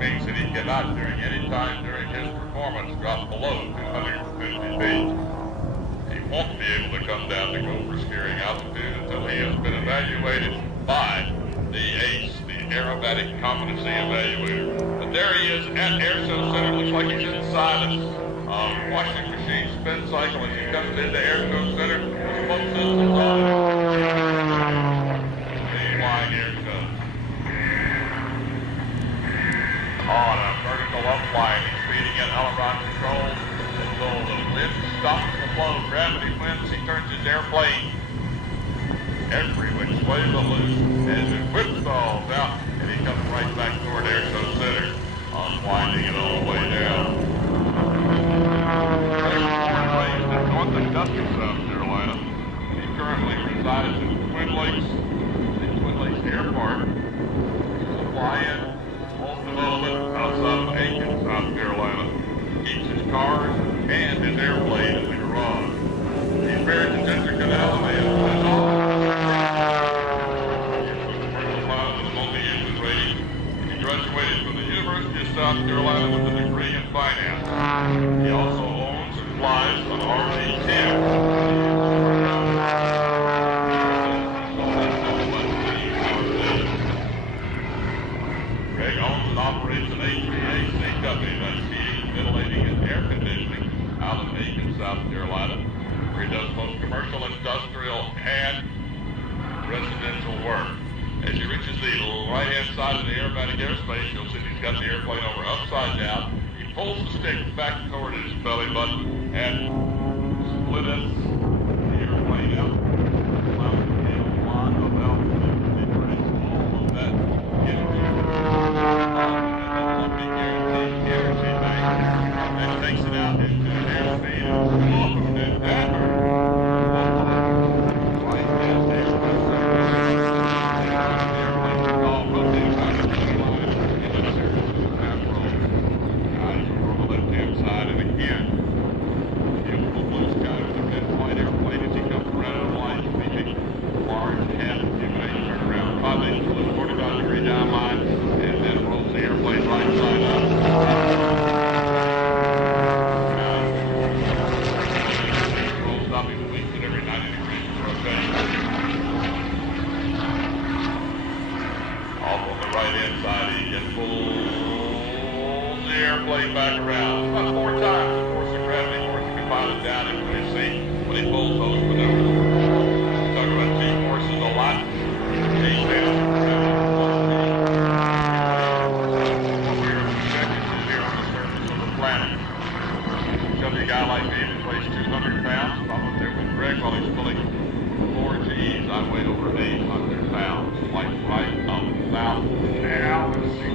means that he cannot, during any time during his performance, drop below 250 feet. He won't be able to come down to Gopher steering altitude until he has been evaluated by the ACE, the Aerobatic Competency Evaluator. But there he is at Airshows Center. Looks like he's inside a washing machine spin cycle as he comes into Airshows Center. The smoke system's on. The flying Airshows. On a vertical upline, he's feeding in aileron controls. So the wind stops the flow. Gravity wins. He turns his airplane every which way but loose as it whipsaws out, and he comes right back toward Airshows Center, unwinding it all the way down. Born and raised in North Augusta, South Carolina. He currently resides in Twin Lakes, the Twin Lakes Air Park. This is a fly-in, home development outside of Aiken, South Carolina. Keeps his cars and his airplane in the garage. He's married to Ginger Connell, and they have twin daughters. He graduated from the University of South Carolina with a degree in finance. He also owns and flies an RV-10. Greg owns and operates an HVAC company that's heating, ventilating, and air conditioning out of Aiken, South Carolina, where he does both commercial, industrial, and residential work. As he reaches the right-hand side of the aerobatic airspace, you'll see he's got the airplane over upside down. He pulls the stick back toward his belly button and split the airplane out. Allows him to get a lot of altitude, integrates all of that energy. Energy bank, and takes it out into the airspeed and welcome to Denver. Back around. About 4 times the force of gravity force you can pilot down into his seat when he pulls those maneuvers. We talk about G-forces a lot. G stands for gravity. What we're projected to here on the surface of the planet. Because a guy like me that weighs 200 pounds, if I'm up there with Greg while he's pulling 4 G's, I weigh over 800 pounds. Like right about now. Let's see.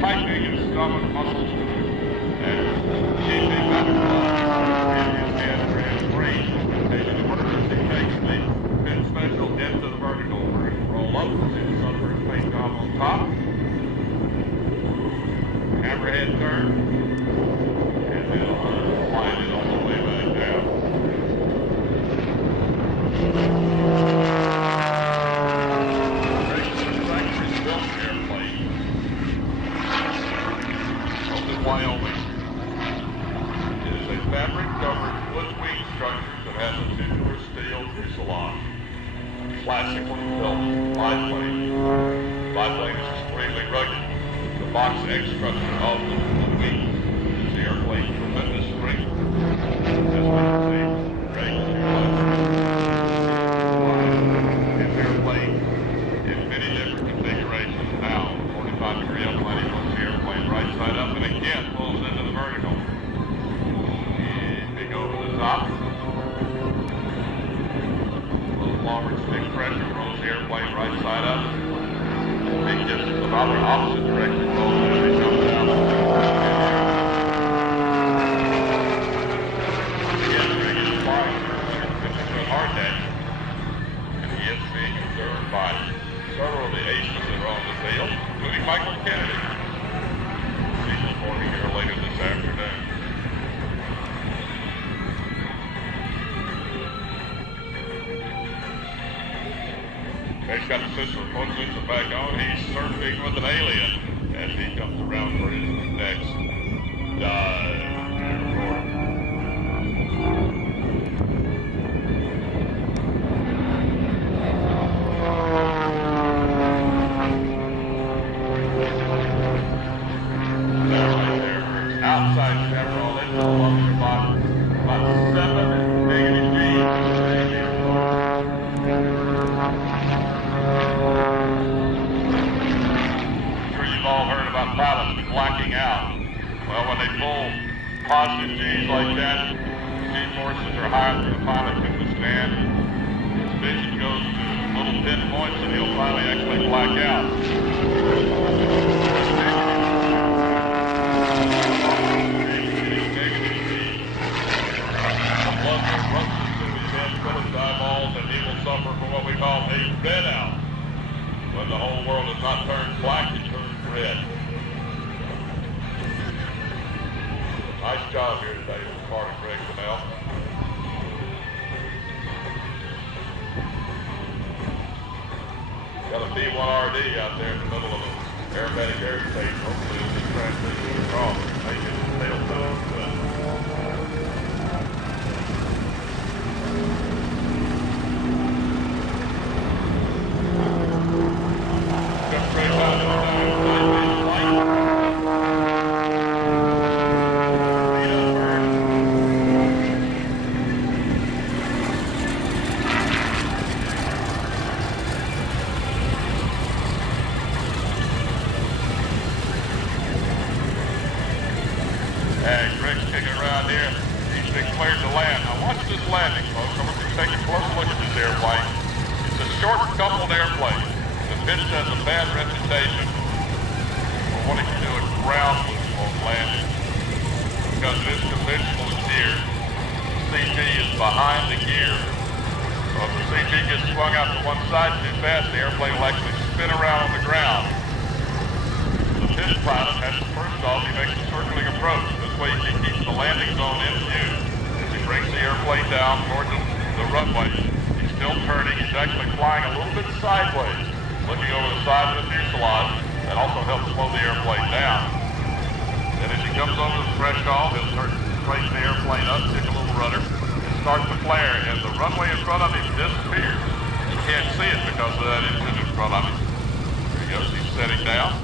Tightening his stomach muscles and keeping that in his head or his brain. Taking emergency takes the pin special into the vertical where it roll up, see the sunburst paint job on top. Hammerhead turn, and then slide it all the way back down. Wyoming. It is a fabric-covered wood-wing structure that has a tubular steel fuselage. Classically built biplane. Biplane is extremely rugged. The box X structure of the wings is the airplane's tremendous strength. As we can see, Greg is utilizing airplane in many different configurations now. 45-degree upline, he puts the airplane right side up and again pulls into the vertical. And they go over the top. A little forward stick pressure, rolls the airplane right side up. Big distance of opposite direction, rolls it as he comes down. Again, Greg is flying 150-foot hard deck. And he is being observed by several of the aces that are on the field, including Michael Kennedy. He's reporting here later this afternoon. He's got the system plugged into the goes back on. He's surfing with an alien as he comes around for his next dive. Outside Chevrolet, it's along about 7 negative G's. I'm sure you've all heard about pilots blacking out. Well, when they pull positive G's like that, G-forces are higher than the pilot can withstand. His vision goes to little pinpoints and he'll finally actually black out. Eyeballs, and he will suffer from what we call a red out. When the whole world has not turned black, it turns red. Nice job here today with part of Greg Connell. Got a B-1RD out there in the middle of an aerobatic airspace. Hopefully this transition across and make it tail to it. Greg's kicking around here. He's been cleared to land. Now watch this landing, folks. I'm going to take a close look at this airplane. It's a short coupled airplane. The pitch has a bad reputation for wanting to do a groundless landing because it is conventional and geared. The CG is behind the gear. So if the CG gets swung out to one side too fast, the airplane will actually spin around on the ground. The pitch pilot has to, first off, he makes a circling approach. This way he keeps the landing zone in view. As he brings the airplane down toward the runway, he's still turning. He's actually flying a little bit sideways, looking over the side of the fuselage. That also helps slow the airplane down. And as he comes over the threshold, he'll start straighten the airplane up, take a little rudder, and start to flare. And the runway in front of him disappears. You can't see it because of that engine in front of him. There he goes. He's setting down.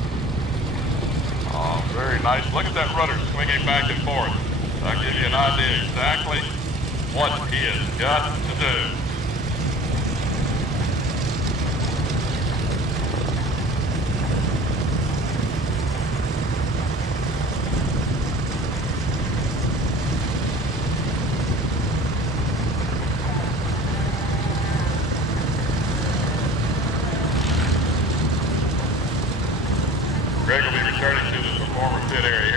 Oh, very nice. Look at that rudder swinging back and forth. That'll give you an idea exactly what he has got to do. Greg will be returning to the performer pit area here.